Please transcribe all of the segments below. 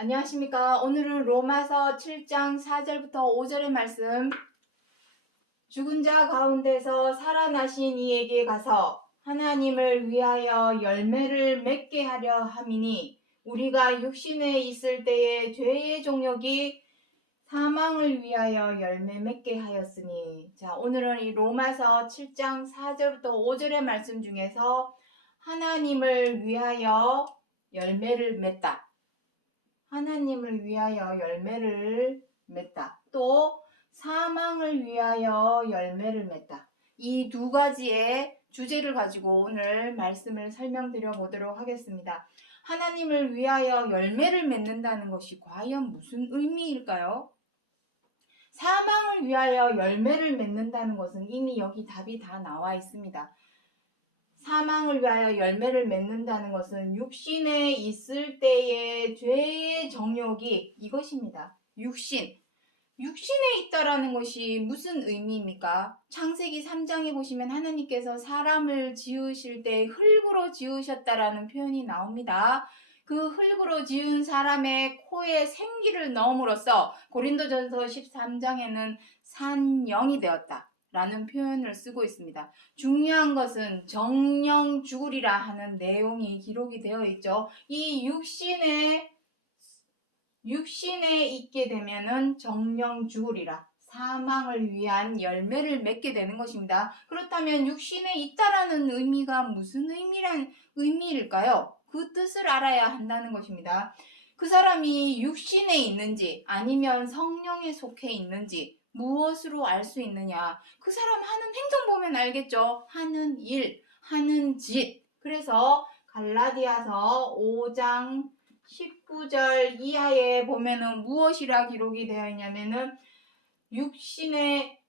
안녕하십니까. 오늘은 로마서 7장 4절부터 5절의 말씀. 죽은 자 가운데서 살아나신 이에게 가서 하나님을 위하여 열매를 맺게 하려 함이니 우리가 육신에 있을 때에 죄의 종력이 사망을 위하여 열매 맺게 하였으니. 자, 오늘은 이 로마서 7장 4절부터 5절의 말씀 중에서 하나님을 위하여 열매를 맺다, 하나님을 위하여 열매를 맺다, 또 사망을 위하여 열매를 맺다, 이 두 가지의 주제를 가지고 오늘 말씀을 설명드려 보도록 하겠습니다. 하나님을 위하여 열매를 맺는다는 것이 과연 무슨 의미일까요? 사망을 위하여 열매를 맺는다는 것은 이미 여기 답이 다 나와 있습니다. 사망을 위하여 열매를 맺는다는 것은 육신에 있을 때의 죄의 정욕이 이것입니다. 육신에 있다라는 것이 무슨 의미입니까? 창세기 3장에 보시면 하나님께서 사람을 지으실 때 흙으로 지으셨다라는 표현이 나옵니다. 그 흙으로 지은 사람의 코에 생기를 넣음으로써 고린도전서 13장에는 산영이 되었다 라는 표현을 쓰고 있습니다. 중요한 것은 정령 죽으리라 하는 내용이 기록이 되어 있죠. 이 육신에 있게 되면은 정령 죽으리라, 사망을 위한 열매를 맺게 되는 것입니다. 그렇다면 육신에 있다라는 의미가 무슨 의미일까요? 그 뜻을 알아야 한다는 것입니다. 그 사람이 육신에 있는지 아니면 성령에 속해 있는지 무엇으로 알 수 있느냐? 그 사람 하는 행동 보면 알겠죠? 하는 일, 하는 짓. 그래서 갈라디아서 5장 19절 이하에 보면은 무엇이라 기록이 되어 있냐면은 육체의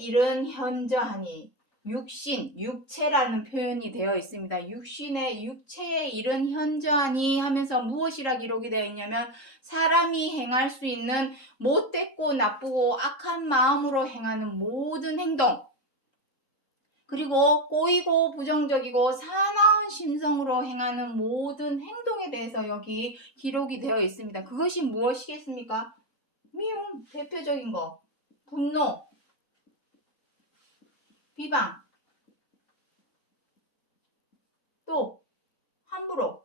일은 현저하니, 육체라는 표현이 되어 있습니다. 육체의 일은 현저하니 하면서 무엇이라 기록이 되어 있냐면 사람이 행할 수 있는 못됐고 나쁘고 악한 마음으로 행하는 모든 행동, 그리고 꼬이고 부정적이고 사나운 심성으로 행하는 모든 행동에 대해서 여기 기록이 되어 있습니다. 그것이 무엇이겠습니까? 미움, 대표적인 거, 분노, 비방, 또 함부로,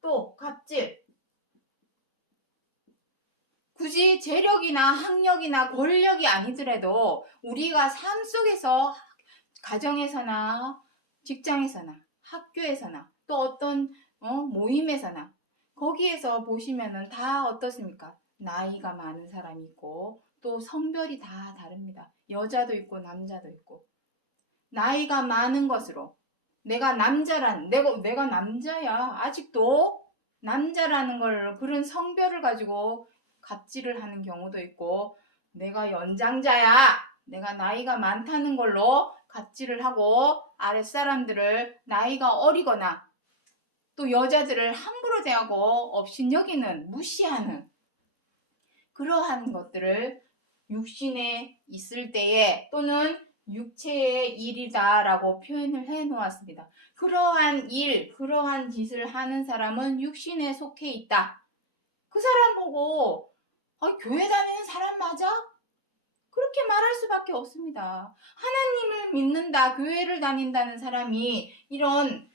또 갑질. 굳이 재력이나 학력이나 권력이 아니더라도 우리가 삶 속에서 가정에서나 직장에서나 학교에서나 또 어떤 모임에서나 거기에서 보시면은 다 어떻습니까? 나이가 많은 사람이 있고 또 성별이 다 다릅니다. 여자도 있고 남자도 있고. 나이가 많은 것으로 내가 남자야 아직도 남자라는 걸, 그런 성별을 가지고 갑질을 하는 경우도 있고, 내가 연장자야, 내가 나이가 많다는 걸로 갑질을 하고 아랫사람들을 나이가 어리거나 또 여자들을 함부로 대하고 업신여기는, 무시하는 그러한 것들을 육신에 있을 때에 또는 육체의 일이다라고 표현을 해 놓았습니다. 그러한 일, 그러한 짓을 하는 사람은 육신에 속해 있다. 그 사람 보고 교회 다니는 사람 맞아? 그렇게 말할 수밖에 없습니다. 하나님을 믿는다, 교회를 다닌다는 사람이 이런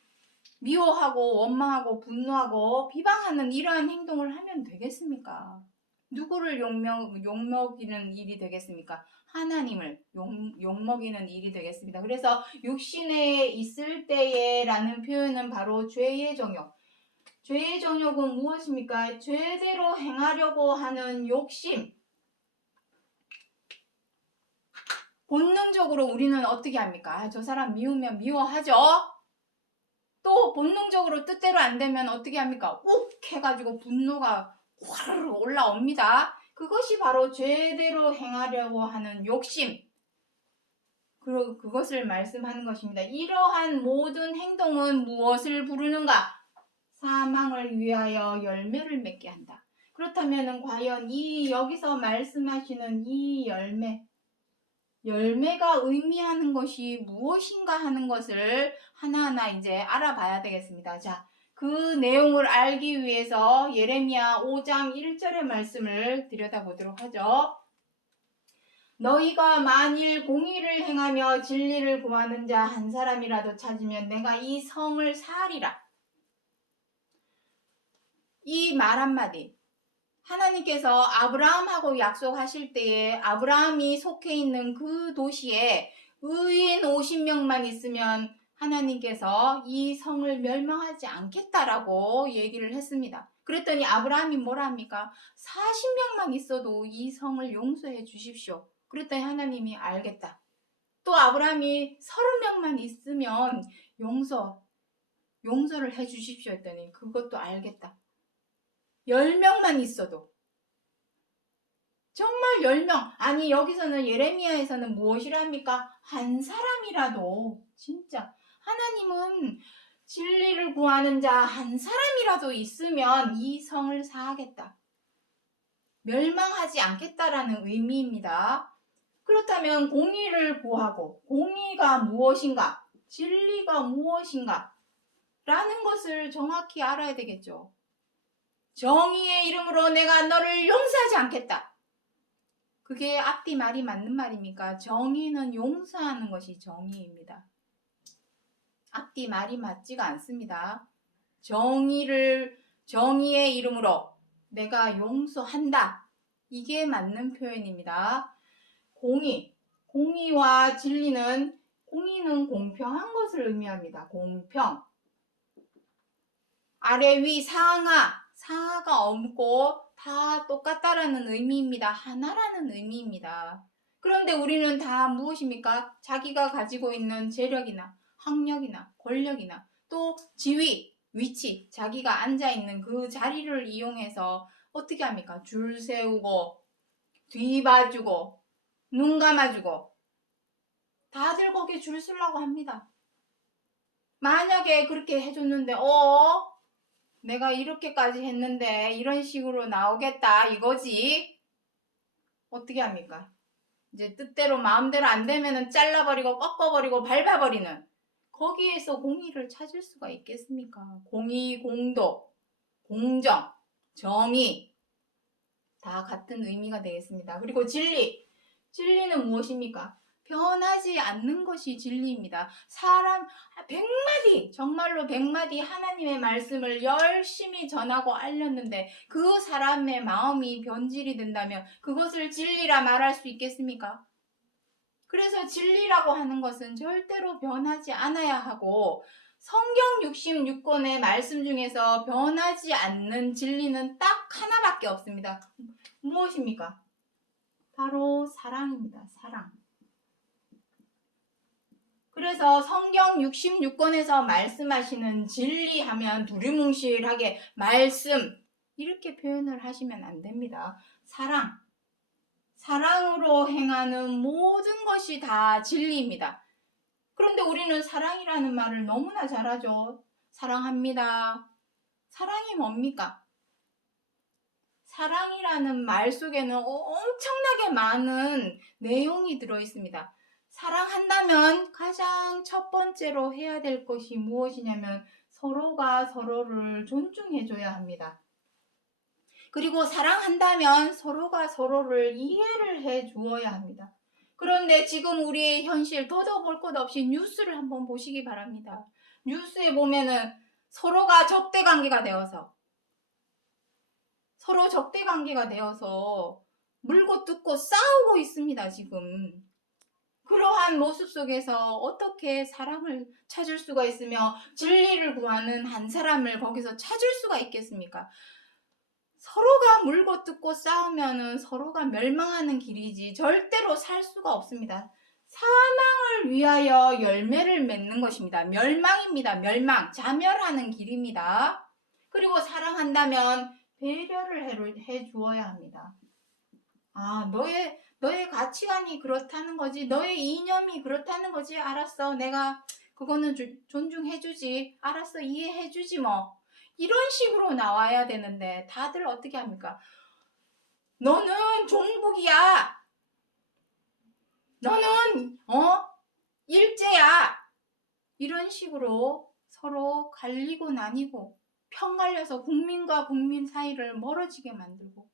미워하고 원망하고 분노하고 비방하는 이러한 행동을 하면 되겠습니까? 누구를 욕먹이는 일이 되겠습니까? 하나님을 욕먹이는 일이 되겠습니다. 그래서 육신에 있을 때에 라는 표현은 바로 죄의 정욕. 죄의 정욕은 무엇입니까? 죄대로 행하려고 하는 욕심. 본능적으로 우리는 어떻게 합니까? 저 사람 미우면 미워하죠? 또 본능적으로 뜻대로 안 되면 어떻게 합니까? 욱 해가지고 분노가 화르르 올라옵니다. 그것이 바로 죄대로 행하려고 하는 욕심, 그것을 말씀하는 것입니다. 이러한 모든 행동은 무엇을 부르는가? 사망을 위하여 열매를 맺게 한다. 그렇다면 과연 여기서 말씀하시는 이 열매가 의미하는 것이 무엇인가 하는 것을 하나하나 이제 알아봐야 되겠습니다. 자, 그 내용을 알기 위해서 예레미야 5장 1절의 말씀을 들여다보도록 하죠. 너희가 만일 공의를 행하며 진리를 구하는 자 한 사람이라도 찾으면 내가 이 성을 사하리라. 이 말 한마디, 하나님께서 아브라함하고 약속하실 때에 아브라함이 속해 있는 그 도시에 의인 50명만 있으면 하나님께서 이 성을 멸망하지 않겠다라고 얘기를 했습니다. 그랬더니 아브라함이 뭐라 합니까? 40명만 있어도 이 성을 용서해 주십시오. 그랬더니 하나님이 알겠다. 또 아브라함이 30명만 있으면 용서를 해 주십시오 했더니 그것도 알겠다. 10명만 있어도, 정말 10명, 아니 여기서는 예레미야에서는 무엇이라 합니까? 한 사람이라도, 진짜 하나님은 진리를 구하는 자 한 사람이라도 있으면 이 성을 사하겠다, 멸망하지 않겠다라는 의미입니다. 그렇다면 공의를 구하고, 공의가 무엇인가, 진리가 무엇인가 라는 것을 정확히 알아야 되겠죠. 정의의 이름으로 내가 너를 용서하지 않겠다. 그게 앞뒤 말이 맞는 말입니까? 정의는 용서하는 것이 정의입니다. 앞뒤 말이 맞지가 않습니다. 정의의 이름으로 내가 용서한다. 이게 맞는 표현입니다. 공의와 진리는, 공의는 공평한 것을 의미합니다. 공평. 아래 위 상하가 없고 다 똑같다라는 의미입니다. 하나라는 의미입니다. 그런데 우리는 다 무엇입니까? 자기가 가지고 있는 재력이나 학력이나 권력이나 또 지위, 위치, 자기가 앉아있는 그 자리를 이용해서 어떻게 합니까? 줄 세우고, 뒤 봐주고, 눈 감아주고, 다들 거기에 줄 서려고 합니다. 만약에 그렇게 해줬는데 내가 이렇게까지 했는데 이런 식으로 나오겠다 이거지. 어떻게 합니까? 이제 뜻대로 마음대로 안 되면은 잘라버리고 꺾어버리고 밟아버리는, 거기에서 공의를 찾을 수가 있겠습니까? 공의, 공도, 공정, 정의 다 같은 의미가 되겠습니다. 그리고 진리는 무엇입니까? 변하지 않는 것이 진리입니다. 사람 100마디, 정말로 100마디 하나님의 말씀을 열심히 전하고 알렸는데 그 사람의 마음이 변질이 된다면 그것을 진리라 말할 수 있겠습니까? 그래서 진리라고 하는 것은 절대로 변하지 않아야 하고, 성경 66권의 말씀 중에서 변하지 않는 진리는 딱 하나밖에 없습니다. 무엇입니까? 바로 사랑입니다. 사랑. 그래서 성경 66권에서 말씀하시는 진리하면 두리뭉실하게 말씀 이렇게 표현을 하시면 안 됩니다. 사랑으로 행하는 모든 것이 다 진리입니다. 그런데 우리는 사랑이라는 말을 너무나 잘하죠. 사랑합니다. 사랑이 뭡니까? 사랑이라는 말 속에는 엄청나게 많은 내용이 들어있습니다. 사랑한다면 가장 첫 번째로 해야 될 것이 무엇이냐면 서로가 서로를 존중해줘야 합니다. 그리고 사랑한다면 서로가 서로를 이해를 해 주어야 합니다. 그런데 지금 우리의 현실, 더도 볼 것 없이 뉴스를 한번 보시기 바랍니다. 뉴스에 보면은 서로가 적대 관계가 되어서 물고 뜯고 싸우고 있습니다, 지금. 그러한 모습 속에서 어떻게 사랑을 찾을 수가 있으며 진리를 구하는 한 사람을 거기서 찾을 수가 있겠습니까? 서로가 물고 뜯고 싸우면은 서로가 멸망하는 길이지 절대로 살 수가 없습니다. 사망을 위하여 열매를 맺는 것입니다. 멸망입니다. 멸망, 자멸하는 길입니다. 그리고 사랑한다면 배려를 해 주어야 합니다. 너의 가치관이 그렇다는 거지, 너의 이념이 그렇다는 거지, 알았어, 내가 그거는 존중해주지, 알았어, 이해해주지 뭐, 이런 식으로 나와야 되는데 다들 어떻게 합니까? 너는 종북이야, 너는 일제야. 이런 식으로 서로 갈리고 나뉘고 편 갈려서 국민과 국민 사이를 멀어지게 만들고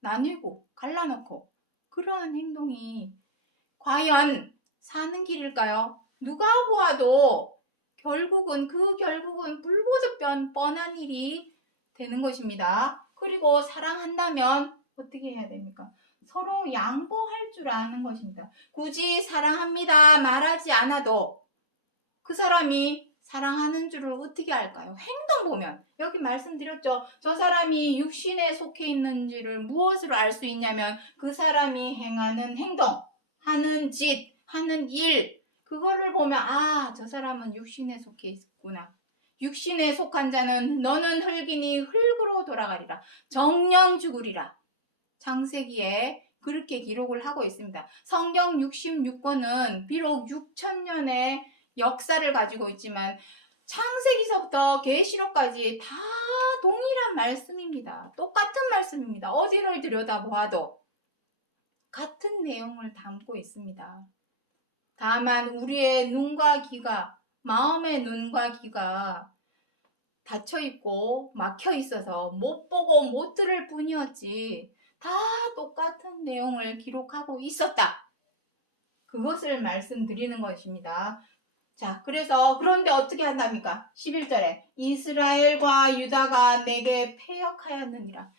나뉘고 갈라놓고 그러한 행동이 과연 사는 길일까요? 누가 보아도 결국은 불보듯 뻔한 일이 되는 것입니다. 그리고 사랑한다면 어떻게 해야 됩니까? 서로 양보할 줄 아는 것입니다. 굳이 사랑합니다 말하지 않아도 그 사람이 사랑하는 줄을 어떻게 알까요? 행동 보면. 여기 말씀드렸죠. 저 사람이 육신에 속해 있는지를 무엇으로 알 수 있냐면 그 사람이 행하는 행동, 하는 짓, 하는 일, 그거를 보면 저 사람은 육신에 속해 있구나. 육신에 속한 자는 너는 흙이니 흙으로 돌아가리라. 정령 죽으리라. 창세기에 그렇게 기록을 하고 있습니다. 성경 66권은 비록 6,000년의 역사를 가지고 있지만 창세기서부터 계시록까지 다 동일한 말씀입니다. 똑같은 말씀입니다. 어디를 들여다보아도 같은 내용을 담고 있습니다. 다만 우리의 눈과 귀가, 마음의 눈과 귀가 닫혀있고 막혀있어서 못 보고 못 들을 뿐이었지 다 똑같은 내용을 기록하고 있었다. 그것을 말씀드리는 것입니다. 자, 그런데 어떻게 한답니까? 11절에 이스라엘과 유다가 내게 패역하였느니라.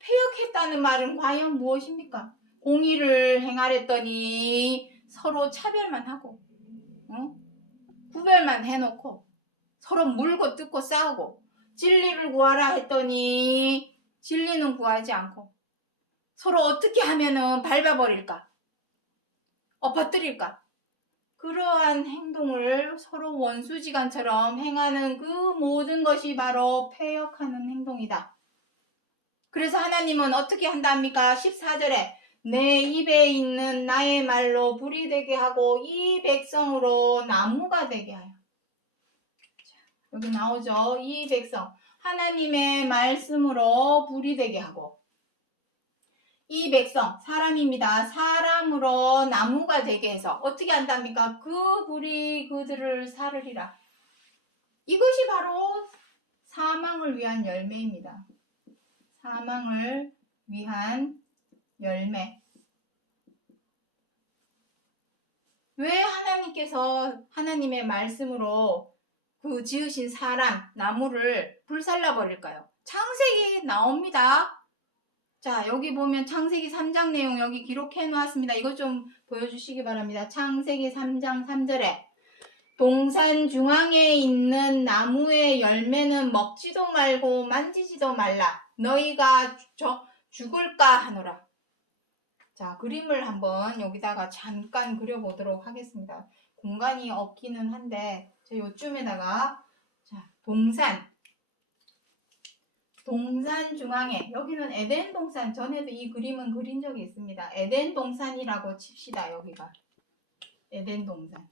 패역했다는 말은 과연 무엇입니까? 공의를 행하랬더니 서로 차별만 하고 구별만 해놓고 서로 물고 뜯고 싸우고 진리를 구하라 했더니 진리는 구하지 않고 서로 어떻게 하면은 밟아버릴까? 엎어뜨릴까? 그러한 행동을 서로 원수지간처럼 행하는 그 모든 것이 바로 패역하는 행동이다. 그래서 하나님은 어떻게 한답니까? 14절에 내 입에 있는 나의 말로 불이 되게 하고 이 백성으로 나무가 되게 하여. 여기 나오죠. 이 백성. 하나님의 말씀으로 불이 되게 하고 이 백성, 사람입니다. 사람으로 나무가 되게 해서 어떻게 한답니까? 그 불이 그들을 사르리라. 이것이 바로 사망을 위한 열매입니다. 사망을 위한 열매. 왜 하나님께서 하나님의 말씀으로 그 지으신 사람, 나무를 불살라 버릴까요? 창세기 나옵니다. 자, 여기 보면 창세기 3장 내용 여기 기록해 놓았습니다. 이것 좀 보여주시기 바랍니다. 창세기 3장 3절에 동산 중앙에 있는 나무의 열매는 먹지도 말고 만지지도 말라. 너희가 죽을까 하노라. 자, 그림을 한번 여기다가 잠깐 그려보도록 하겠습니다. 공간이 없기는 한데 요쯤에다가 자, 동산 중앙에 여기는 에덴 동산, 전에도 이 그림은 그린 적이 있습니다. 에덴 동산이라고 칩시다. 여기가 에덴 동산.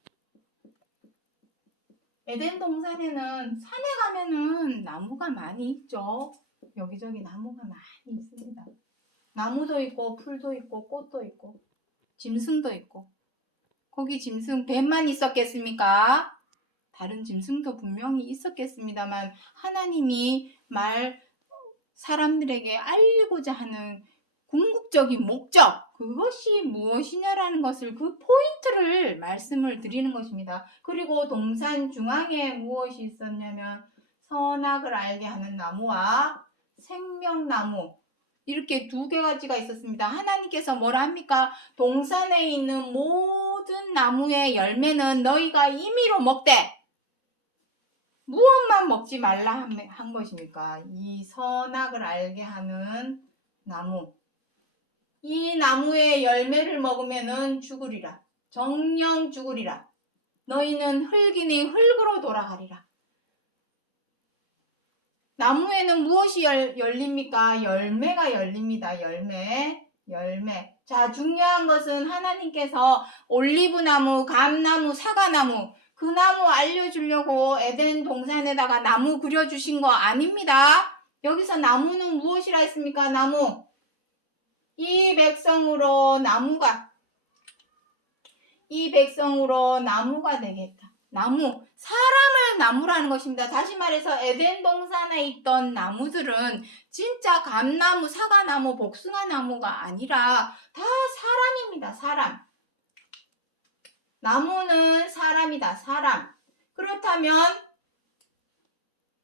에덴 동산에는 산에 가면은 나무가 많이 있죠. 여기저기 나무가 많이 있습니다. 나무도 있고 풀도 있고 꽃도 있고 짐승도 있고. 거기 짐승 뱀만 있었겠습니까? 다른 짐승도 분명히 있었겠습니다만 하나님이 사람들에게 알리고자 하는 궁극적인 목적, 그것이 무엇이냐라는 것을 그 포인트를 말씀을 드리는 것입니다. 그리고 동산 중앙에 무엇이 있었냐면 선악을 알게 하는 나무와 생명나무, 이렇게 두 가지가 있었습니다. 하나님께서 뭐라 합니까? 동산에 있는 모든 나무의 열매는 너희가 임의로 먹되 무엇만 먹지 말라 한 것입니까? 이 선악을 알게 하는 나무. 이 나무의 열매를 먹으면은 죽으리라. 정령 죽으리라. 너희는 흙이니 흙으로 돌아가리라. 나무에는 무엇이 열립니까? 열매가 열립니다. 열매. 자, 중요한 것은 하나님께서 올리브나무, 감나무, 사과나무, 그 나무 알려주려고 에덴 동산에다가 나무 그려주신 거 아닙니다. 여기서 나무는 무엇이라 했습니까? 나무. 이 백성으로 나무가 이 백성으로 나무가 되겠다. 나무, 사람을 나무라는 것입니다. 다시 말해서 에덴 동산에 있던 나무들은 진짜 감나무, 사과나무, 복숭아나무가 아니라 다 사람입니다. 사람. 나무는 사람이다. 사람. 그렇다면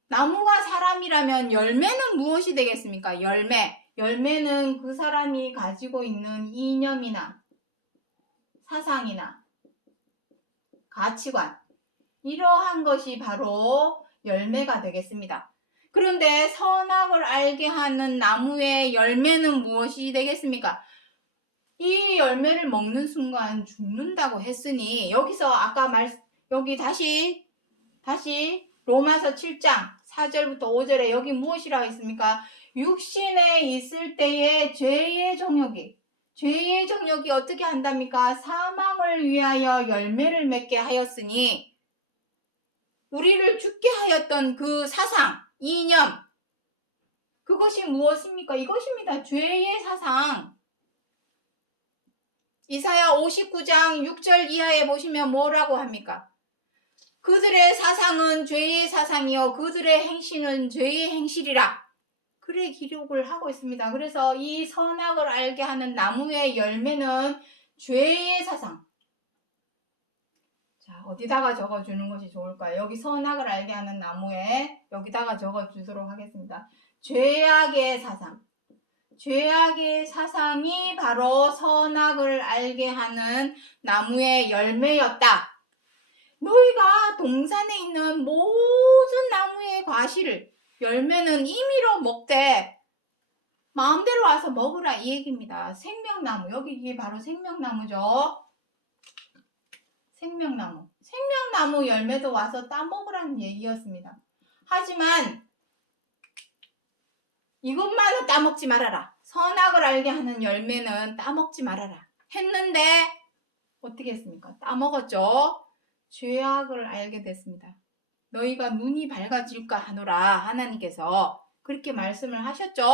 나무가 사람이라면 열매는 무엇이 되겠습니까? 열매. 열매는 그 사람이 가지고 있는 이념이나 사상이나 가치관, 이러한 것이 바로 열매가 되겠습니다. 그런데 선악을 알게 하는 나무의 열매는 무엇이 되겠습니까? 이 열매를 먹는 순간 죽는다고 했으니 여기서 여기 다시 로마서 7장 4절부터 5절에 여기 무엇이라고 했습니까? 육신에 있을 때의 죄의 정욕이 어떻게 한답니까? 사망을 위하여 열매를 맺게 하였으니 우리를 죽게 하였던 그 사상, 이념, 그것이 무엇입니까? 이것입니다. 죄의 사상. 이사야 59장 6절 이하에 보시면 뭐라고 합니까? 그들의 사상은 죄의 사상이요 그들의 행실은 죄의 행실이라. 그래 기록을 하고 있습니다. 그래서 이 선악을 알게 하는 나무의 열매는 죄의 사상. 자, 어디다가 적어주는 것이 좋을까요? 여기 선악을 알게 하는 나무에 여기다가 적어주도록 하겠습니다. 죄악의 사상. 죄악의 사상이 바로 선악을 알게 하는 나무의 열매였다. 너희가 동산에 있는 모든 나무의 과실을 열매는 임의로 먹되 마음대로 와서 먹으라 이 얘기입니다. 생명나무, 여기 이게 바로 생명나무죠. 생명나무 열매도 와서 따먹으라는 얘기였습니다. 하지만 이것만은 따먹지 말아라. 선악을 알게 하는 열매는 따먹지 말아라. 했는데 어떻게 했습니까? 따먹었죠. 죄악을 알게 됐습니다. 너희가 눈이 밝아질까 하노라 하나님께서 그렇게 말씀을 하셨죠.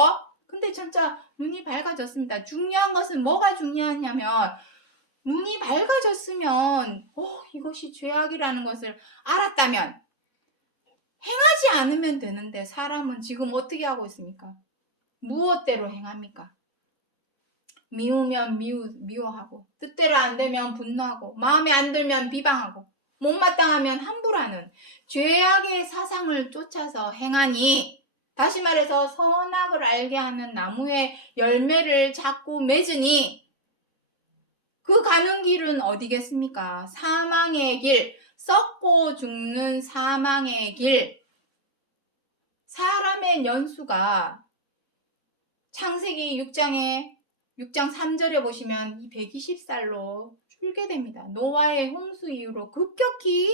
근데 진짜 눈이 밝아졌습니다. 중요한 것은 뭐가 중요하냐면 눈이 밝아졌으면 이것이 죄악이라는 것을 알았다면 행하지 않으면 되는데 사람은 지금 어떻게 하고 있습니까? 무엇대로 행합니까? 미우면 미워하고 뜻대로 안 되면 분노하고 마음에 안 들면 비방하고 못마땅하면 함부로하는 죄악의 사상을 쫓아서 행하니 다시 말해서 선악을 알게 하는 나무의 열매를 자꾸 맺으니 그 가는 길은 어디겠습니까? 사망의 길, 썩고 죽는 사망의 길. 사람의 연수가 창세기 6장 3절에 보시면 이 120살로 줄게 됩니다. 노아의 홍수 이후로 급격히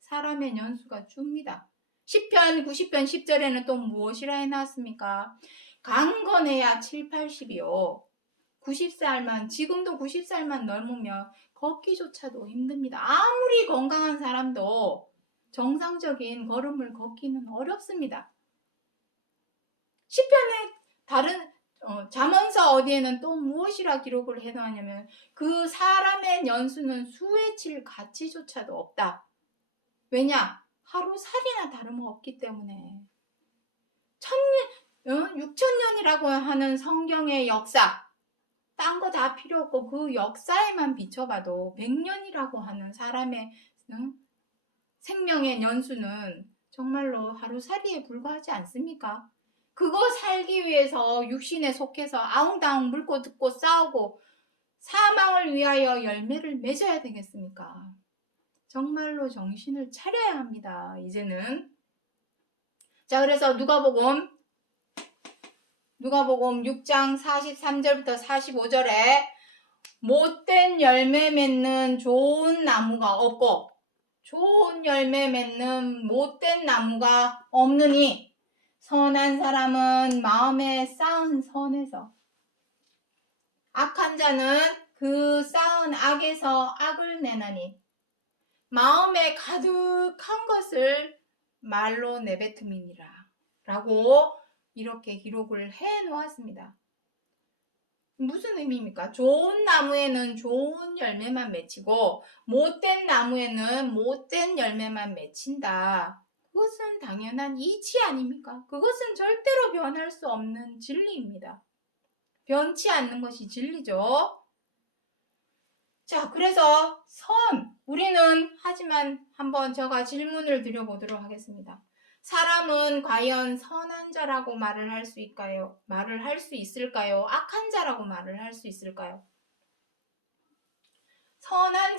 사람의 연수가 줍니다. 시편 90편 10절에는 또 무엇이라 해놨습니까? 강건해야 7, 80이요. 90살만 지금도 90살만 넘으면 걷기조차도 힘듭니다. 아무리 건강한 사람도 정상적인 걸음을 걷기는 어렵습니다. 시편의 다른 잠언서 어디에는 또 무엇이라 기록을 해놓았냐면 그 사람의 연수는 수에 칠 가치조차도 없다. 왜냐? 하루살이나 다름없기 때문에 6,000년이라고 하는 성경의 역사 딴 거 다 필요 없고 그 역사에만 비춰봐도 100년이라고 하는 사람의 생명의 연수는 정말로 하루살이에 불과하지 않습니까? 그거 살기 위해서 육신에 속해서 아웅다웅 물고 듣고 싸우고 사망을 위하여 열매를 맺어야 되겠습니까? 정말로 정신을 차려야 합니다. 이제는. 자, 그래서 누가복음 6장 43절부터 45절에 못된 열매 맺는 좋은 나무가 없고 좋은 열매 맺는 못된 나무가 없느니 선한 사람은 마음에 쌓은 선에서 악한 자는 그 쌓은 악에서 악을 내나니 마음에 가득한 것을 말로 내뱉음이니라 라고 이렇게 기록을 해 놓았습니다. 무슨 의미입니까? 좋은 나무에는 좋은 열매만 맺히고 못된 나무에는 못된 열매만 맺힌다. 그것은 당연한 이치 아닙니까? 그것은 절대로 변할 수 없는 진리입니다. 변치 않는 것이 진리죠. 자, 그래서 우리는 하지만 한번 제가 질문을 드려보도록 하겠습니다. 사람은 과연 선한 자라고 말을 할 수 있을까요? 악한 자라고 말을 할 수 있을까요? 선한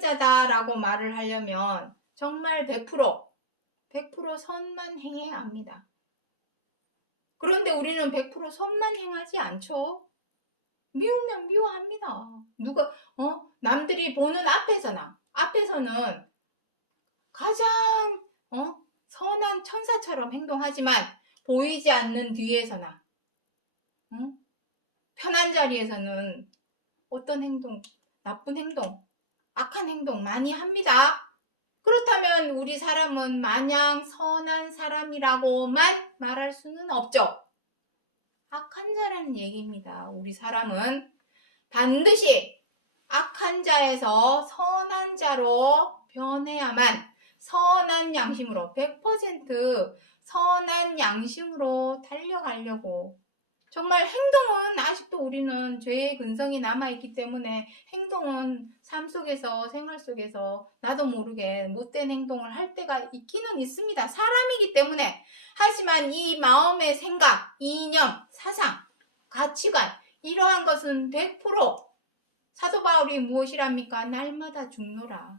자다라고 말을 하려면 정말 100% 선만 행해야 합니다. 그런데 우리는 100% 선만 행하지 않죠? 미우면 미워합니다. 남들이 보는 앞에서는 가장 선한 천사처럼 행동하지만 보이지 않는 뒤에서나 편한 자리에서는 어떤 행동, 나쁜 행동, 악한 행동 많이 합니다. 그렇다면 우리 사람은 마냥 선한 사람이라고만 말할 수는 없죠. 악한 자라는 얘기입니다. 우리 사람은 반드시 악한 자에서 선한 자로 변해야만 선한 양심으로 100% 선한 양심으로 달려가려고 정말 행동은 아직도 우리는 죄의 근성이 남아있기 때문에 행동은 삶 속에서 생활 속에서 나도 모르게 못된 행동을 할 때가 있기는 있습니다. 사람이기 때문에. 하지만 이 마음의 생각, 이념, 사상, 가치관 이러한 것은 100% 사도 바울이 무엇이랍니까? 날마다 죽노라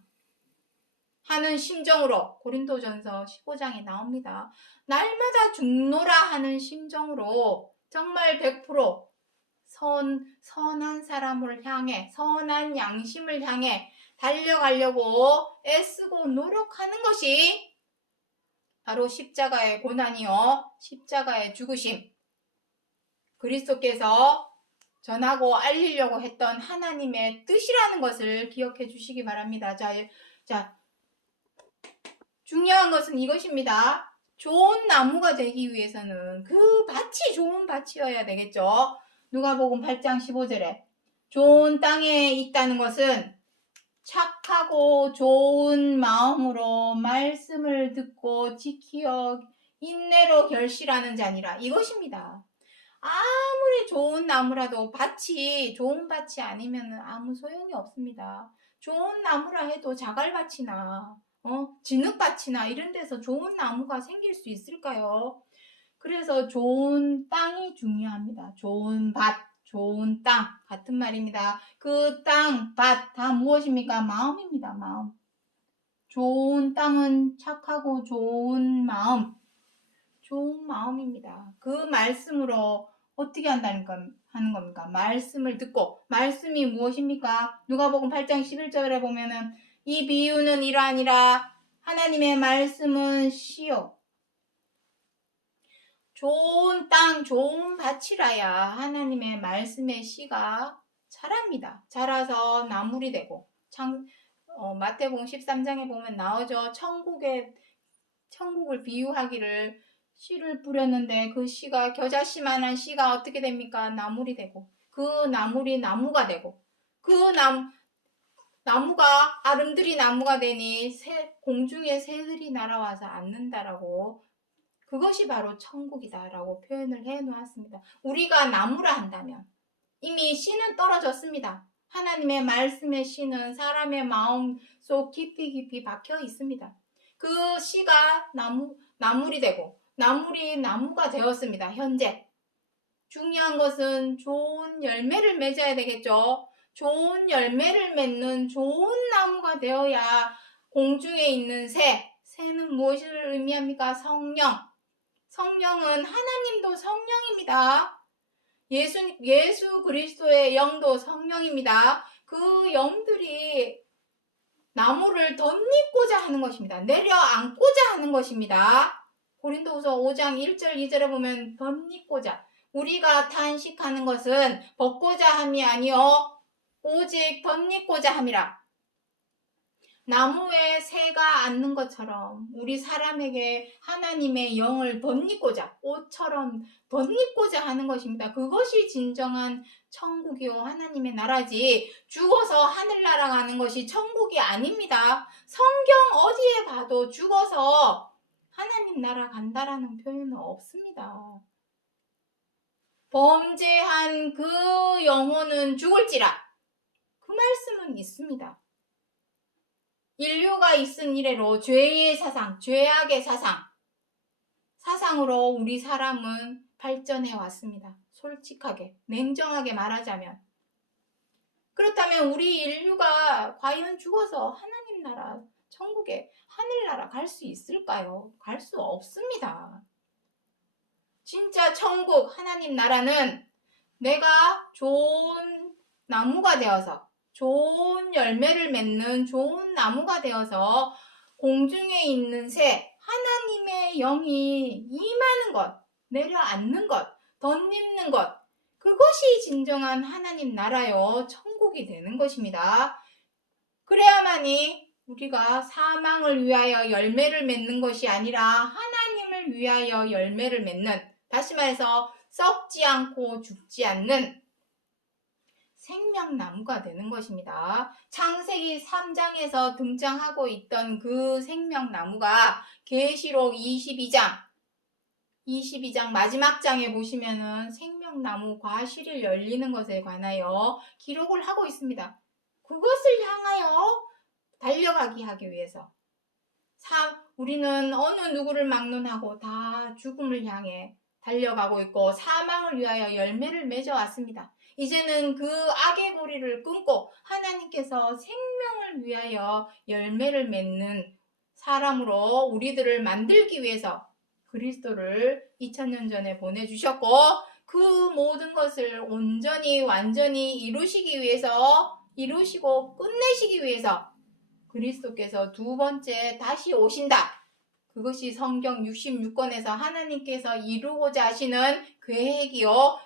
하는 심정으로 고린도전서 15장에 나옵니다. 날마다 죽노라 하는 심정으로 정말 100% 선한 사람을 향해 선한 양심을 향해 달려가려고 애쓰고 노력하는 것이 바로 십자가의 고난이요 십자가의 죽으심 그리스도께서 전하고 알리려고 했던 하나님의 뜻이라는 것을 기억해 주시기 바랍니다. 자, 중요한 것은 이것입니다. 좋은 나무가 되기 위해서는 그 밭이 좋은 밭이어야 되겠죠. 누가복음 8장 15절에 좋은 땅에 있다는 것은 착하고 좋은 마음으로 말씀을 듣고 지키어 인내로 결실하는 자니라. 이것입니다. 아무리 좋은 나무라도 좋은 밭이 아니면 아무 소용이 없습니다. 좋은 나무라 해도 자갈밭이나 진흙밭이나 이런 데서 좋은 나무가 생길 수 있을까요? 그래서 좋은 땅이 중요합니다. 좋은 밭, 좋은 땅 같은 말입니다. 그 땅, 밭 다 무엇입니까? 마음입니다. 마음. 좋은 땅은 착하고 좋은 마음입니다. 그 말씀으로 어떻게 하는 겁니까? 말씀을 듣고 말씀이 무엇입니까? 누가복음 8장 11절에 보면은 이 비유는 이러하니라 하나님의 말씀은 씨요 좋은 땅 좋은 밭이라야 하나님의 말씀의 씨가 자랍니다. 자라서 나물이 되고 마태복음 13장에 보면 나오죠. 천국을 비유하기를 씨를 뿌렸는데 그 씨가 겨자씨만한 씨가 어떻게 됩니까? 나물이 되고 그 나물이 나무가 되고 그 나무가 아름드리 나무가 되니 공중에 새들이 날아와서 앉는다라고 그것이 바로 천국이다라고 표현을 해놓았습니다. 우리가 나무라 한다면 이미 씨는 떨어졌습니다. 하나님의 말씀의 씨는 사람의 마음속 깊이 박혀 있습니다. 그 씨가 나물이 되고 나물이 나무가 되었습니다. 현재 중요한 것은 좋은 열매를 맺어야 되겠죠. 좋은 열매를 맺는 좋은 나무가 되어야 공중에 있는 새는 무엇을 의미합니까? 성령은 하나님도 성령입니다. 예수 그리스도의 영도 성령입니다. 그 영들이 나무를 덧입고자 하는 것입니다. 내려앉고자 하는 것입니다. 고린도후서 5장 1절 2절에 보면 덧입고자 우리가 탄식하는 것은 벗고자 함이 아니요 오직 덧입고자 함이라. 나무에 새가 앉는 것처럼 우리 사람에게 하나님의 영을 덧입고자, 옷처럼 덧입고자 하는 것입니다. 그것이 진정한 천국이요 하나님의 나라지, 죽어서 하늘나라 가는 것이 천국이 아닙니다. 성경 어디에 봐도 죽어서 하나님 나라 간다라는 표현은 없습니다. 범죄한 그 영혼은 죽을지라, 그 말씀은 있습니다. 인류가 있은 이래로 죄의 사상, 죄악의 사상으로 우리 사람은 발전해 왔습니다. 솔직하게, 냉정하게 말하자면. 그렇다면 우리 인류가 과연 죽어서 하나님 나라, 천국에, 하늘나라 갈 수 있을까요? 갈 수 없습니다. 진짜 천국, 하나님 나라는 내가 좋은 나무가 되어서, 좋은 열매를 맺는 좋은 나무가 되어서 공중에 있는 새, 하나님의 영이 임하는 것, 내려앉는 것, 덧입는 것, 그것이 진정한 하나님 나라요, 천국이 되는 것입니다. 그래야만이 우리가 사망을 위하여 열매를 맺는 것이 아니라 하나님을 위하여 열매를 맺는, 다시 말해서 썩지 않고 죽지 않는 생명나무가 되는 것입니다. 창세기 3장에서 등장하고 있던 그 생명나무가 계시록 22장 마지막 장에 보시면은 생명나무 과실이 열리는 것에 관하여 기록을 하고 있습니다. 그것을 향하여 달려가기 하기 위해서 우리는 어느 누구를 막론하고 다 죽음을 향해 달려가고 있고 사망을 위하여 열매를 맺어왔습니다. 이제는 그 악의 고리를 끊고 하나님께서 생명을 위하여 열매를 맺는 사람으로 우리들을 만들기 위해서 그리스도를 2000년 전에 보내주셨고, 그 모든 것을 온전히 완전히 이루시고 끝내시기 위해서 그리스도께서 두 번째 다시 오신다. 그것이 성경 66권에서 하나님께서 이루고자 하시는 계획이요,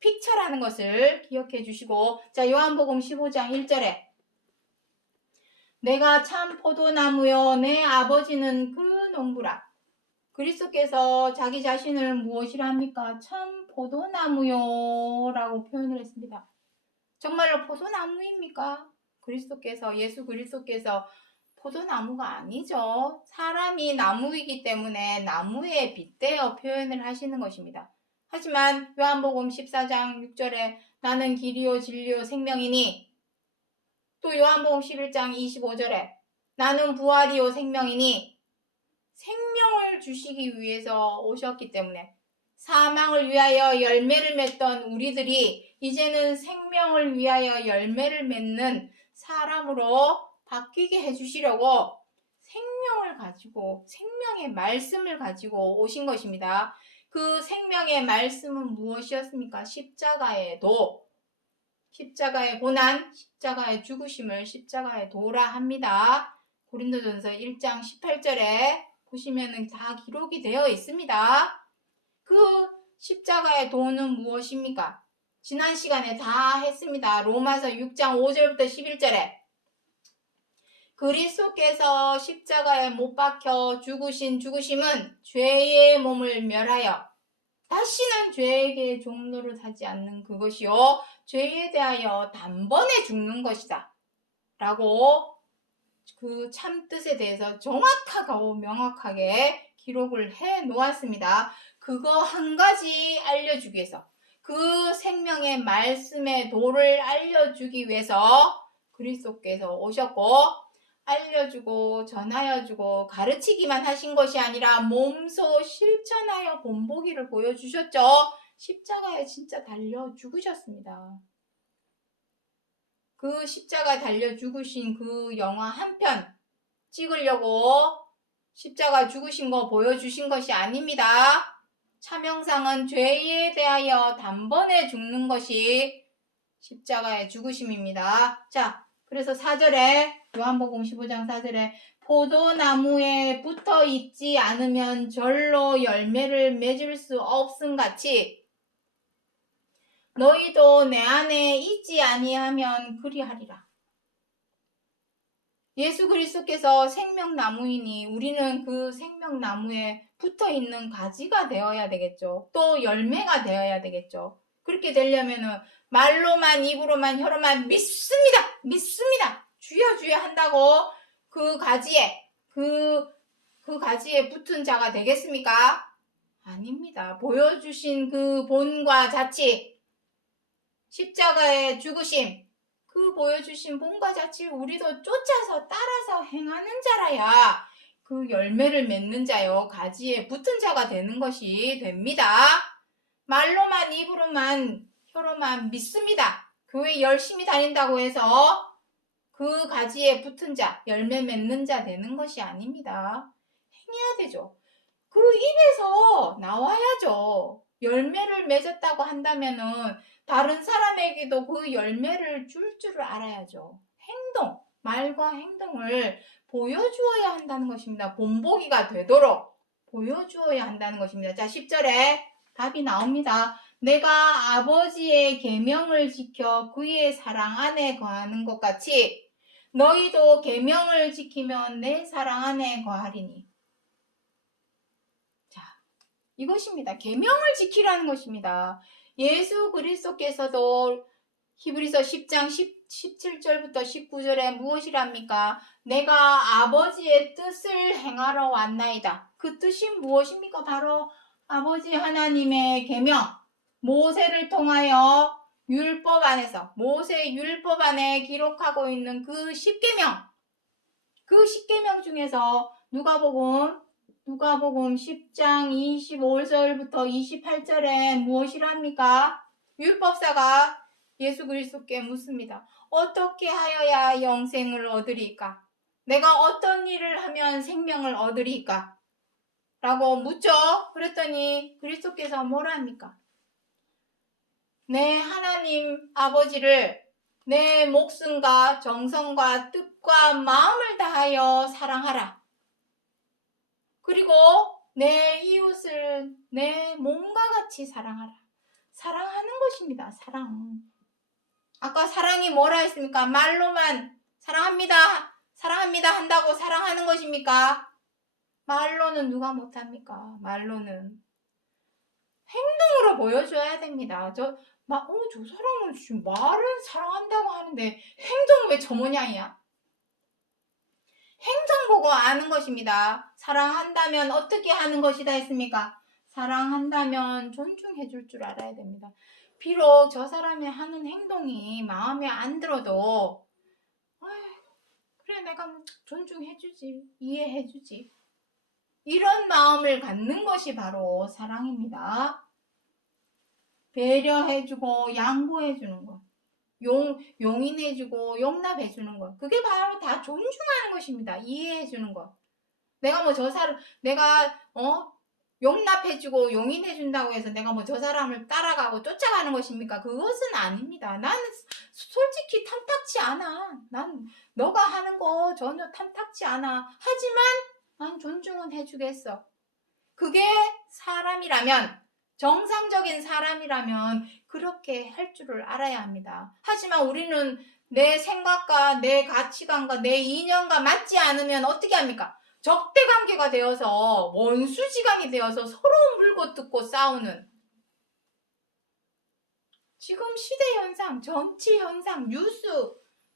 픽처라는 것을 기억해 주시고, 자, 요한복음 15장 1절에 내가 참 포도나무요 내 아버지는 그 농부라. 그리스도께서 자기 자신을 무엇이라 합니까? 참 포도나무요 라고 표현을 했습니다. 정말로 포도나무입니까? 예수 그리스도께서 포도나무가 아니죠. 사람이 나무이기 때문에 나무에 빗대어 표현을 하시는 것입니다. 하지만 요한복음 14장 6절에 나는 길이요 진리요 생명이니, 또 요한복음 11장 25절에 나는 부활이요 생명이니, 생명을 주시기 위해서 오셨기 때문에 사망을 위하여 열매를 맺던 우리들이 이제는 생명을 위하여 열매를 맺는 사람으로 바뀌게 해주시려고 생명을 가지고, 생명의 말씀을 가지고 오신 것입니다. 그 생명의 말씀은 무엇이었습니까? 십자가의 도, 십자가의 고난, 십자가의 죽으심을 십자가의 도라 합니다. 고린도전서 1장 18절에 보시면은 다 기록이 되어 있습니다. 그 십자가의 도는 무엇입니까? 지난 시간에 다 했습니다. 로마서 6장 5절부터 11절에 그리스도께서 십자가에 못 박혀 죽으신 죽으심은 죄의 몸을 멸하여 다시는 죄에게 종노릇하지 않는 그것이요 죄에 대하여 단번에 죽는 것이다 라고 그 참뜻에 대해서 정확하고 명확하게 기록을 해 놓았습니다. 그거 한 가지 알려주기 위해서, 그 생명의 말씀의 도를 알려주기 위해서 그리스도께서 오셨고, 알려주고 전하여주고 가르치기만 하신 것이 아니라 몸소 실천하여 본보기를 보여주셨죠. 십자가에 진짜 달려 죽으셨습니다. 그 십자가 달려 죽으신 그 영화 한 편 찍으려고 십자가 죽으신 거 보여주신 것이 아닙니다. 차명상은 죄에 대하여 단번에 죽는 것이 십자가의 죽으심입니다. 자, 그래서 4절에 요한복음 15장 4절에 포도나무에 붙어 있지 않으면 절로 열매를 맺을 수 없음 같이 너희도 내 안에 있지 아니하면 그리하리라. 예수 그리스도께서 생명나무이니 우리는 그 생명나무에 붙어있는 가지가 되어야 되겠죠. 또 열매가 되어야 되겠죠. 그렇게 되려면은 말로만 입으로만 혀로만 믿습니다. 주여 주여 한다고 그 가지에 그 가지에 붙은 자가 되겠습니까? 아닙니다. 보여주신 그 본과 자치, 십자가의 죽으심, 그 보여주신 본과 자치를 우리도 쫓아서 따라서 행하는 자라야 그 열매를 맺는 자요, 가지에 붙은 자가 되는 것이 됩니다. 말로만 입으로만 혀로만 믿습니다. 교회 열심히 다닌다고 해서 그 가지에 붙은 자, 열매 맺는 자 되는 것이 아닙니다. 행해야 되죠. 그 입에서 나와야죠. 열매를 맺었다고 한다면은 다른 사람에게도 그 열매를 줄 줄을 알아야죠. 행동, 말과 행동을 보여주어야 한다는 것입니다. 본보기가 되도록 보여주어야 한다는 것입니다. 자, 10절에 답이 나옵니다. 내가 아버지의 계명을 지켜 그의 사랑 안에 거하는 것 같이 너희도 계명을 지키면 내 사랑 안에 거하리니. 자, 이것입니다. 계명을 지키라는 것입니다. 예수 그리스도께서도 히브리서 10장 17절부터 19절에 무엇이랍니까? 내가 아버지의 뜻을 행하러 왔나이다. 그 뜻이 무엇입니까? 바로 아버지 하나님의 계명, 모세를 통하여 율법 안에서 모세 율법 안에 기록하고 있는 그 10계명, 그 10계명 중에서 누가복음 10장 25절부터 28절에 무엇이랍니까? 율법사가 예수 그리스도께 묻습니다. 어떻게 하여야 영생을 얻으리까? 내가 어떤 일을 하면 생명을 얻으리까? 라고 묻죠. 그랬더니 그리스도께서 뭐라 합니까? 내 하나님 아버지를 내 목숨과 정성과 뜻과 마음을 다하여 사랑하라. 그리고 내 이웃을 내 몸과 같이 사랑하라. 사랑하는 것입니다. 사랑. 아까 사랑이 뭐라 했습니까? 말로만 사랑합니다 한다고 사랑하는 것입니까? 말로는 누가 못합니까? 말로는 행동으로 보여줘야 됩니다. 저 사람은 지금 말은 사랑한다고 하는데 행동은 왜 저 모양이야? 행동 보고 아는 것입니다. 사랑한다면 어떻게 하는 것이다 했습니까? 사랑한다면 존중해 줄 줄 알아야 됩니다. 비록 저 사람이 하는 행동이 마음에 안 들어도 그래 내가 존중해 주지, 이해해 주지, 이런 마음을 갖는 것이 바로 사랑입니다. 배려해주고 양보해주는 것, 용인해주고 용납해주는 것, 그게 바로 다 존중하는 것입니다. 이해해주는 것. 내가 용납해주고 용인해준다고 해서 내가 저 사람을 따라가고 쫓아가는 것입니까? 그것은 아닙니다. 나는 솔직히 탐탁치 않아. 난 너가 하는 거 전혀 탐탁치 않아. 하지만 난 존중은 해주겠어. 그게 사람이라면, 정상적인 사람이라면 그렇게 할 줄을 알아야 합니다. 하지만 우리는 내 생각과 내 가치관과 내 이념과 맞지 않으면 어떻게 합니까? 적대관계가 되어서 원수지간이 되어서 서로 물고 뜯고 싸우는, 지금 시대 현상, 정치 현상, 뉴스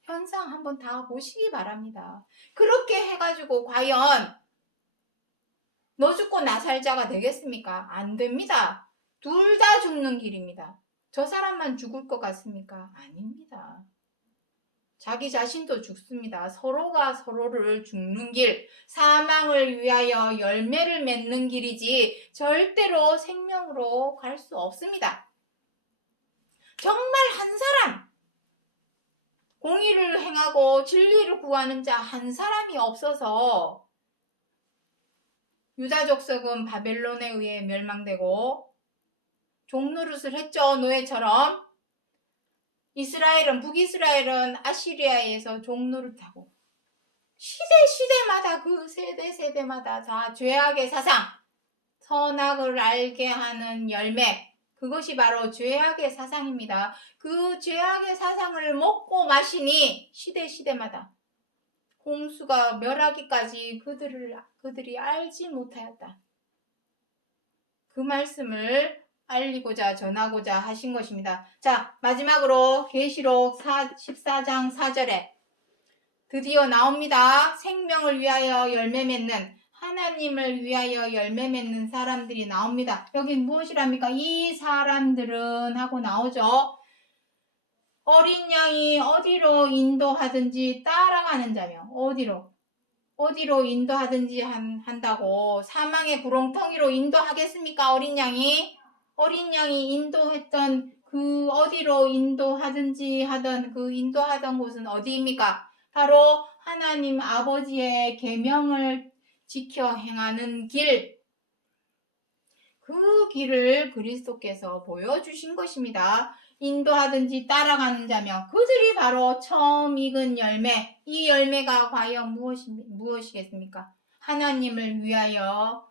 현상 한번 다 보시기 바랍니다. 그렇게 해가지고 과연 너 죽고 나 살자가 되겠습니까? 안 됩니다. 둘 다 죽는 길입니다. 저 사람만 죽을 것 같습니까? 아닙니다. 자기 자신도 죽습니다. 서로가 서로를 죽는 길, 사망을 위하여 열매를 맺는 길이지 절대로 생명으로 갈 수 없습니다. 정말 한 사람, 공의를 행하고 진리를 구하는 자 한 사람이 없어서 유다 족속은 바벨론에 의해 멸망되고 종노릇을 했죠. 노예처럼. 북이스라엘은 아시리아에서 종노릇하고, 시대마다 그 세대마다 다 죄악의 사상, 선악을 알게 하는 열매, 그것이 바로 죄악의 사상입니다. 그 죄악의 사상을 먹고 마시니 시대마다 홍수가 멸하기까지 그들이 알지 못하였다. 그 말씀을 알리고자 전하고자 하신 것입니다. 자, 마지막으로 계시록 14장 4절에 드디어 나옵니다. 생명을 위하여 열매 맺는, 하나님을 위하여 열매 맺는 사람들이 나옵니다. 여긴 무엇이랍니까? 이 사람들은 하고 나오죠. 어린 양이 어디로 인도하든지 따라가는 자며, 어디로 인도하든지 한다고 사망의 구렁텅이로 인도하겠습니까? 어린 양이 인도했던 그 어디로 인도하든지 하던 그 인도하던 곳은 어디입니까? 바로 하나님 아버지의 계명을 지켜 행하는 길, 그 길을 그리스도께서 보여주신 것입니다. 인도하든지 따라가는 자며 그들이 바로 처음 익은 열매, 이 열매가 과연 무엇이겠습니까? 하나님을 위하여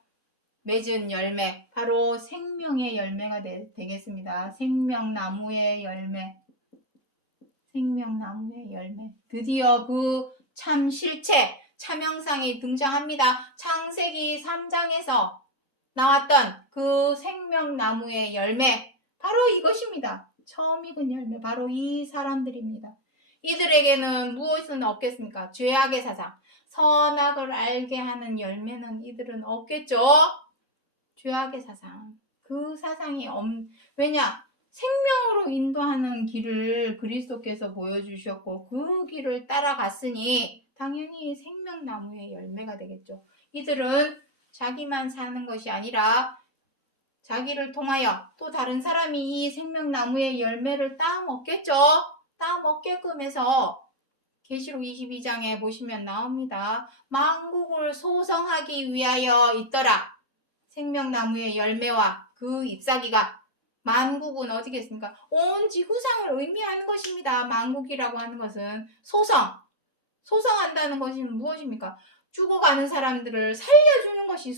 맺은 열매, 바로 생명의 열매가 되겠습니다. 생명나무의 열매. 드디어 그 참 실체, 참형상이 등장합니다. 창세기 3장에서 나왔던 그 생명나무의 열매, 바로 이것입니다. 처음 익은 열매, 바로 이 사람들입니다. 이들에게는 무엇은 없겠습니까? 죄악의 사상, 선악을 알게 하는 열매는 이들은 없겠죠? 죄악의 사상, 그 사상이 왜냐? 생명으로 인도하는 길을 그리스도께서 보여주셨고 그 길을 따라갔으니 당연히 생명나무의 열매가 되겠죠. 이들은 자기만 사는 것이 아니라 자기를 통하여 또 다른 사람이 이 생명나무의 열매를 따먹겠죠. 따먹게끔 해서 계시록 22장에 보시면 나옵니다. 만국을 소성하기 위하여 있더라. 생명나무의 열매와 그 잎사귀가. 만국은 어디겠습니까? 온 지구상을 의미하는 것입니다. 만국이라고 하는 것은 소성한다는 것이 무엇입니까? 죽어가는 사람들을 살려주는 것이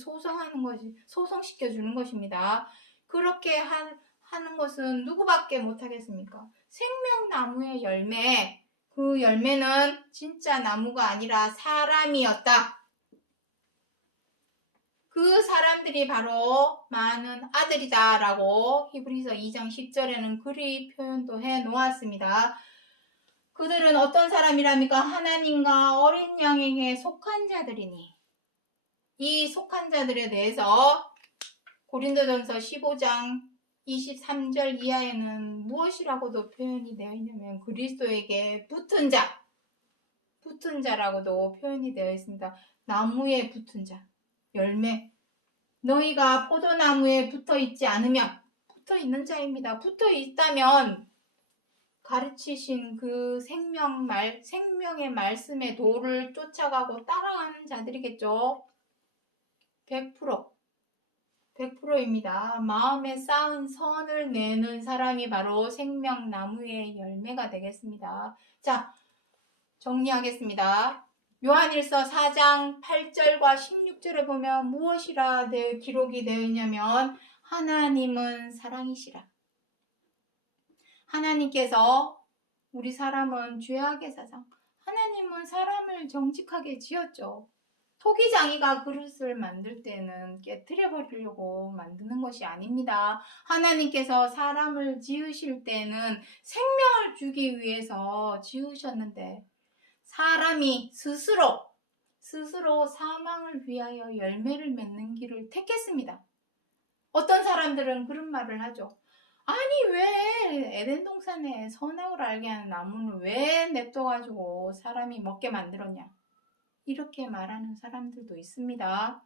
소성시켜주는 것입니다. 그렇게 하는 것은 누구밖에 못하겠습니까? 생명나무의 열매, 그 열매는 진짜 나무가 아니라 사람이었다. 그 사람들이 바로 많은 아들이다 라고 히브리서 2장 10절에는 그리 표현도 해 놓았습니다. 그들은 어떤 사람이랍니까? 하나님과 어린 양에게 속한 자들이니, 이 속한 자들에 대해서 고린도전서 15장 23절 이하에는 무엇이라고도 표현이 되어 있냐면 그리스도에게 붙은 자라고도 표현이 되어 있습니다. 나무에 붙은 자, 열매. 너희가 포도나무에 붙어 있지 않으면, 붙어 있는 자입니다. 붙어 있다면 가르치신 그 생명의 말씀의 도를 쫓아가고 따라가는 자들이겠죠. 100%입니다. 마음에 쌓은 선을 내는 사람이 바로 생명나무의 열매가 되겠습니다. 자, 정리하겠습니다. 요한일서 4장 8절과 16절에 보면 무엇이라 기록이 되어 있냐면 하나님은 사랑이시라. 하나님께서 우리 사람은 죄악의 사상, 하나님은 사람을 정직하게 지었죠. 토기장이가 그릇을 만들 때는 깨트려 버리려고 만드는 것이 아닙니다. 하나님께서 사람을 지으실 때는 생명을 주기 위해서 지으셨는데 사람이 스스로 사망을 위하여 열매를 맺는 길을 택했습니다. 어떤 사람들은 그런 말을 하죠. 아니 왜 에덴 동산에 선악을 알게 하는 나무는 왜 냅둬가지고 사람이 먹게 만들었냐, 이렇게 말하는 사람들도 있습니다.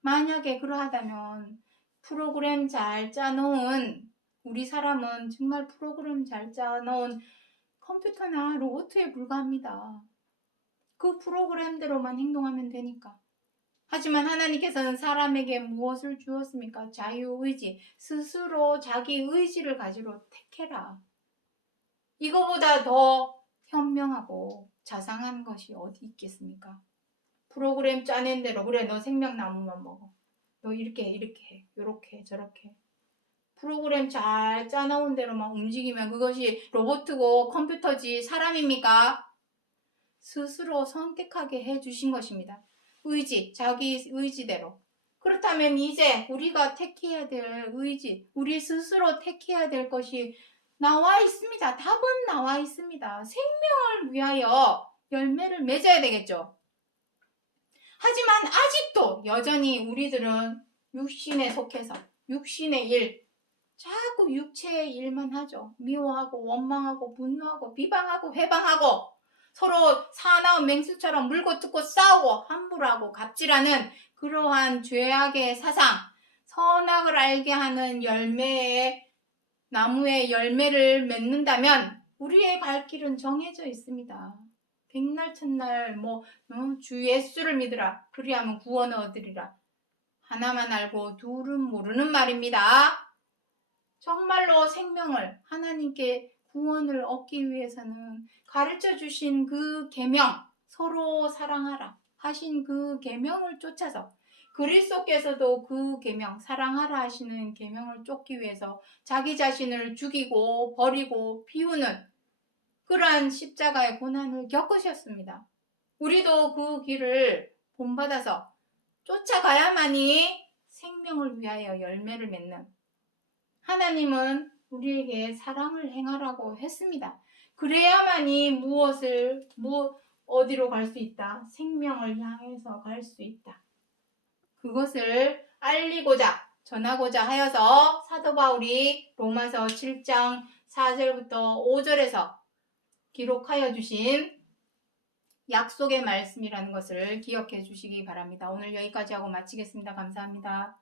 만약에 그러하다면 프로그램 잘 짜놓은, 우리 사람은 정말 프로그램 잘 짜놓은 컴퓨터나 로봇에 불과합니다. 그 프로그램대로만 행동하면 되니까. 하지만 하나님께서는 사람에게 무엇을 주었습니까? 자유의지, 스스로 자기 의지를 가지고 택해라. 이거보다 더 현명하고 자상한 것이 어디 있겠습니까? 프로그램 짜낸 대로, 그래 너 생명나무만 먹어, 너 이렇게 해, 요렇게 저렇게, 프로그램 잘 짜놓은 대로만 움직이면 그것이 로봇이고 컴퓨터지 사람입니까? 스스로 선택하게 해주신 것입니다. 자기 의지대로. 그렇다면 이제 우리가 택해야 될 의지, 우리 스스로 택해야 될 것이 나와 있습니다. 답은 나와 있습니다. 생명을 위하여 열매를 맺어야 되겠죠. 하지만 아직도 여전히 우리들은 육신에 속해서 육신의 일, 자꾸 육체의 일만 하죠. 미워하고 원망하고 분노하고 비방하고 회방하고 서로 사나운 맹수처럼 물고 뜯고 싸우고 함부로하고 갑질하는 그러한 죄악의 사상, 선악을 알게 하는 나무의 열매를 맺는다면 우리의 갈 길은 정해져 있습니다. 백날 첫날 주 예수를 믿으라 그리하면 구원을 얻으리라. 하나만 알고 둘은 모르는 말입니다. 정말로 생명을 하나님께 구원을 얻기 위해서는 가르쳐 주신 그 계명, 서로 사랑하라 하신 그 계명을 쫓아서 그리스도께서도 그 계명, 사랑하라 하시는 계명을 쫓기 위해서 자기 자신을 죽이고 버리고 비우는 그러한 십자가의 고난을 겪으셨습니다. 우리도 그 길을 본받아서 쫓아가야만이 생명을 위하여 열매를 맺는, 하나님은 우리에게 사랑을 행하라고 했습니다. 그래야만이 어디로 갈 수 있다? 생명을 향해서 갈 수 있다. 그것을 알리고자, 전하고자 하여서 사도 바울이 로마서 7장 4절부터 5절에서 기록하여 주신 약속의 말씀이라는 것을 기억해 주시기 바랍니다. 오늘 여기까지 하고 마치겠습니다. 감사합니다.